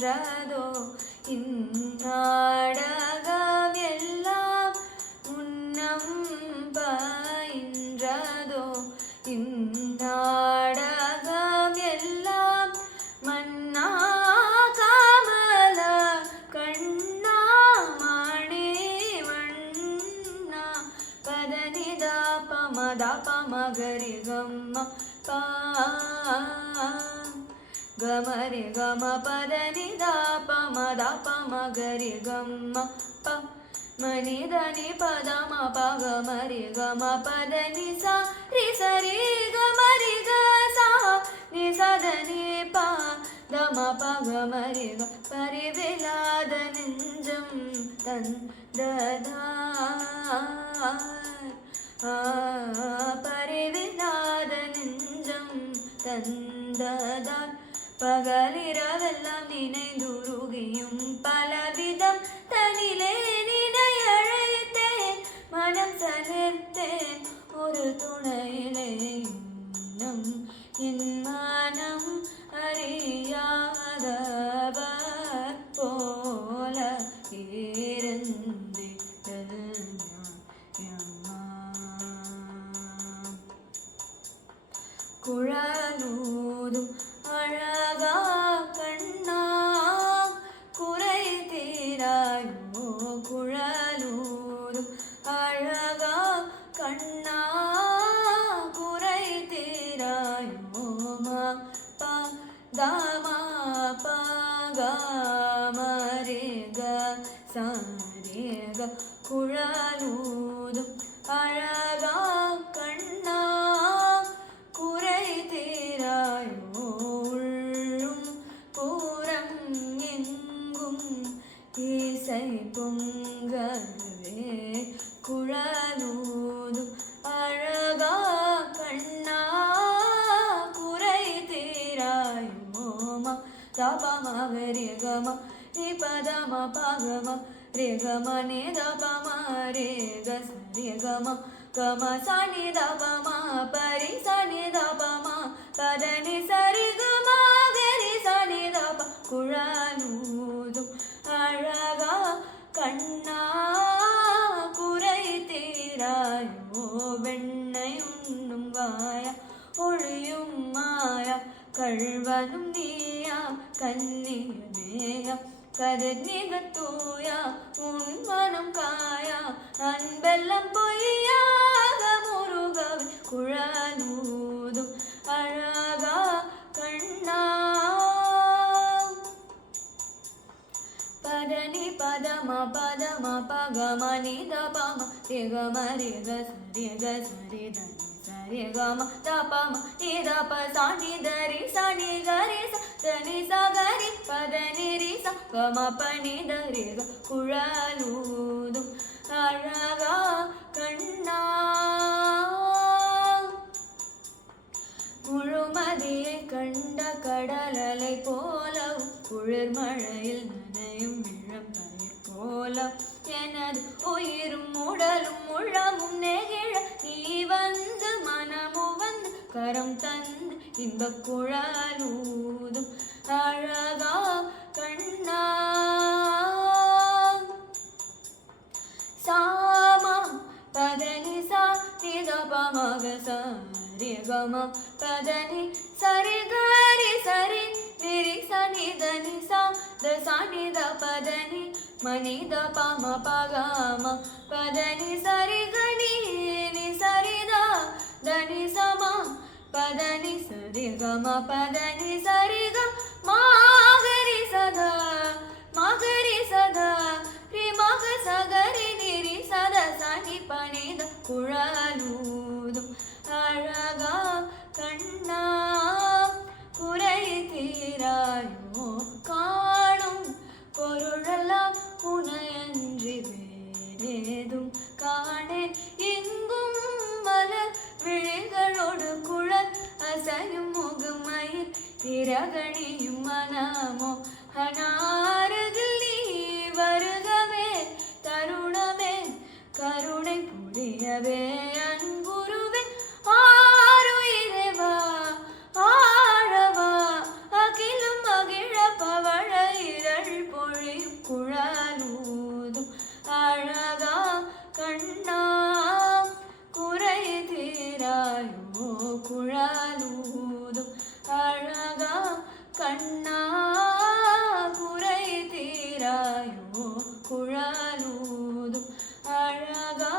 என்றதோ இந்நாடகம் எல்லாம் முன்னம் பயின்றதோ இந்நாடகம் எல்லாம் மன்னா காமல கண்ணா மணி வண்ணா பதனிதா பமதா பமகரி கம்ம பா கமரி கம பதனிதா பமதா பமகரி கம்ம ப மனிதனி பதம பகமரி கம பதனி சா ரி சரி கமரி க சா நி சதனி ப தம பகமரி க பரிவிலாத நெஞ்சம் தந்ததார் பரிவிலாத நெஞ்சம் தந்ததார் பகலிரவெல்லாம் நினைந்துருகியும் பலவிதம் தனிலே நினை அழைத்தேன் மனம் சலிர்த்தேன் ஒரு துணையிலே இன்னும் என் மனம் அறியாதவர் போல இருந்தேன் குழலூதும் அழகா கண்ணா குறை தீராயோ குழலூதும் அழகா கண்ணா குறை தீராயோ மா பா தாமா பகமரேக சாரேக குழலூதும் அழகா கண்ணா குறை தீராயோ உள்ளும் பூரம் எங்கும் இசை பொங்கவே குழலூதும் அழகா கண்ணா குறை தீராயோ மா தபம ரே கம ரி பதம பகம ரே கம நே தபம ரே க சரி கம கம சனி தபம பரி சனி தபம பதனி சரி கம கரி சனி தப குழலூதும் அழகா கண்ணா குறை தீராயோ வெண்ணை உண்ணும் வாயா ஒழியும் மாயா கழ்வனும் நீயா கன்னியமேயா கதிர் நிகத்தூயா உன் மனம் காயா அன்பெல்லாம் பொய்யாக முருகவே குழலூதும் அழகா கண்ணா பதனி பதம பதம பகம நித பம ரிகம ரிக சரிக சரிதனி சரி கம தபம நித ப சாணி தரி சாணி கரி சனி சகரி பதனி ரி ச கம பனி தரி க குழலூதும் அழகா கண்ணா முழுமதியை கண்ட கடலலை போல குளிர் மழையில் நனையும் இளம்பயிர் போல எனது உயிரும் உடலும் உளமும் நெகிழ நீ வந்து மனமும் வந்து கரம் தந்து இன்ப குழலூதும் அழகா கண்ணா சாமா பதனி சா நித பமக சரி கம பதனி சரி கரி சரி நிரி சனி தனி சா த சனி த பதனி மணி த பம பகம பதனி சரி கனி நி சரி த தனி சம பதனி சரி கம பதனி சரி க மாகரி சதா ரி மக சகரி நிரி சத சனி பணித குழலூதும் அழகா கண்ணா குறை தீராயோ காணும் பொருளெல்லாம் உனையன்றி வேறேதும் காணேன் எங்கும் மலர் விழிகளோடு குழல் அசையும் முகமயில் இரகணியும் மனமோ அனாரதில் நீ வருகவே தருணமே கருணை புரியவே அன்புருவே ஆருயிரேவா ஆழவா அகிலும் மகிழ பவழ குழையாயோ குழலூதும் அழகா